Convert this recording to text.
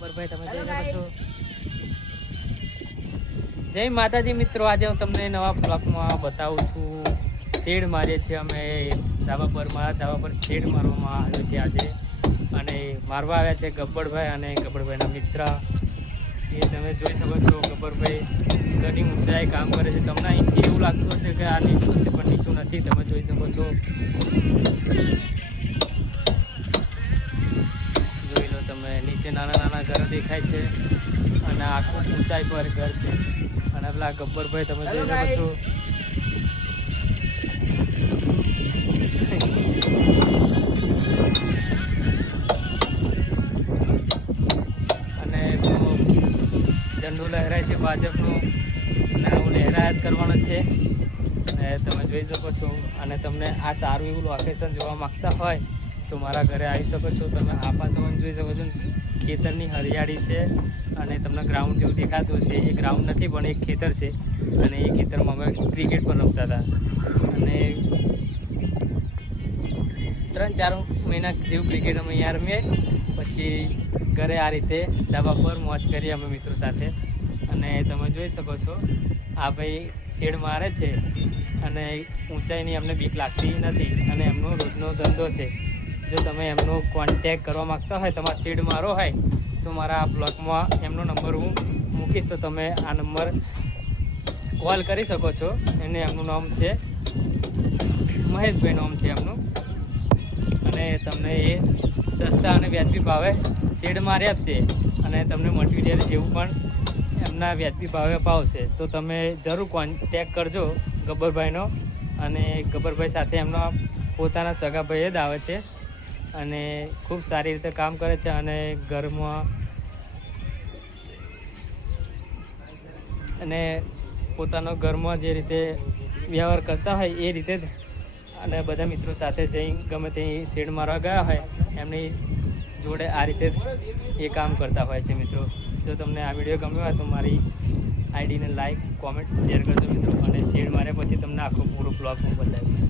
ભાઈ તમે જોઈ શકો છો। જય માતાજી મિત્રો, આજે હું તમને નવા બ્લોગમાં બતાવું છું। શેડ મારીએ છીએ અમે ધાબા પર। મારા ધાબા પર શેડ મારવામાં આવ્યો છે આજે, અને મારવા આવ્યા છે ગબ્બરભાઈ અને ગબ્બરભાઈના મિત્ર। એ તમે જોઈ શકો છો, ગબ્બરભાઈ ઘણી ઊંચાઈ કામ કરે છે। તમને અહીંથી એવું લાગતું હશે કે આ નીચું હશે, પણ નીચું નથી। તમે જોઈ શકો છો, જોઈ લો તમે, નીચે નાના નાના ઘરો દેખાય છે અને આખું ઊંચાઈ પર ઘર છે। અને પેલા ગબ્બરભાઈ તમે જોઈ શકો છો, અને ઝંડો લહેરાય છે ભાજપનો, અને હું લહેરાયા જ કરવાનો છે। અને તમે જોઈ શકો છો, અને તમને આ સારું એવું લોકેશન જોવા માગતા હોય તો મારા ઘરે આવી શકો છો। તમે આપા તમે જોઈ શકો છો, ખેતરની હરિયાળી છે, અને તમને ગ્રાઉન્ડ જેવું દેખાતું હશે। એ ગ્રાઉન્ડ નથી પણ એક ખેતર છે, અને એ ખેતરમાં અમે ક્રિકેટ પણ રમતા હતા। અને 3-4 મહિના જેવું ક્રિકેટ અમે અહીંયા રમીએ, પછી ઘરે આ રીતે ધાબા પર મોજ કરીએ અમે મિત્રો સાથે। અને તમે જોઈ શકો છો, આ ભાઈ શેડ મારે છે, અને ઊંચાઈની અમને બીક લાગતી નથી, અને એમનો રોજનો ધંધો છે। જો તમે એમનો કોન્ટેક કરવા માગતા હોય, તમારા શેડ મારો હોય તો મારા આ બ્લોગમાં એમનો નંબર હું મૂકીશ, તો તમે આ નંબર કોલ કરી શકો છો। એને એમનું નામ છે મહેશભાઈ, નામ છે એમનું। અને તમને એ સસ્તા અને વ્યાજબી ભાવે શેડ મારી આપશે, અને તમને મટીરિયલ એવું પણ એમના વ્યાજબી ભાવે અપાવશે। તો તમે જરૂર કોન્ટેક કરજો ગબ્બરભાઈનો। અને ગબ્બરભાઈ સાથે એમનો પોતાના સગા ભાઈ જ આવે છે, અને ખૂબ સારી રીતે કામ કરે છે। અને ઘરમાં અને પોતાનો ઘરમાં જે રીતે વ્યવહાર કરતા હોય એ રીતે જ, અને બધા મિત્રો સાથે જઈ ગમે તે શેડ મારવા ગયા હોય એમની જોડે આ રીતે એ કામ કરતા હોય છે મિત્રો। જો તમને આ વિડીયો ગમ્યો હોય તો મારી આઈડીને લાઈક, કોમેન્ટ, શેર કરજો મિત્રો। અને શેડ માર્યા પછી તમને આખો પૂરો બ્લોગ હું બતાવીશ।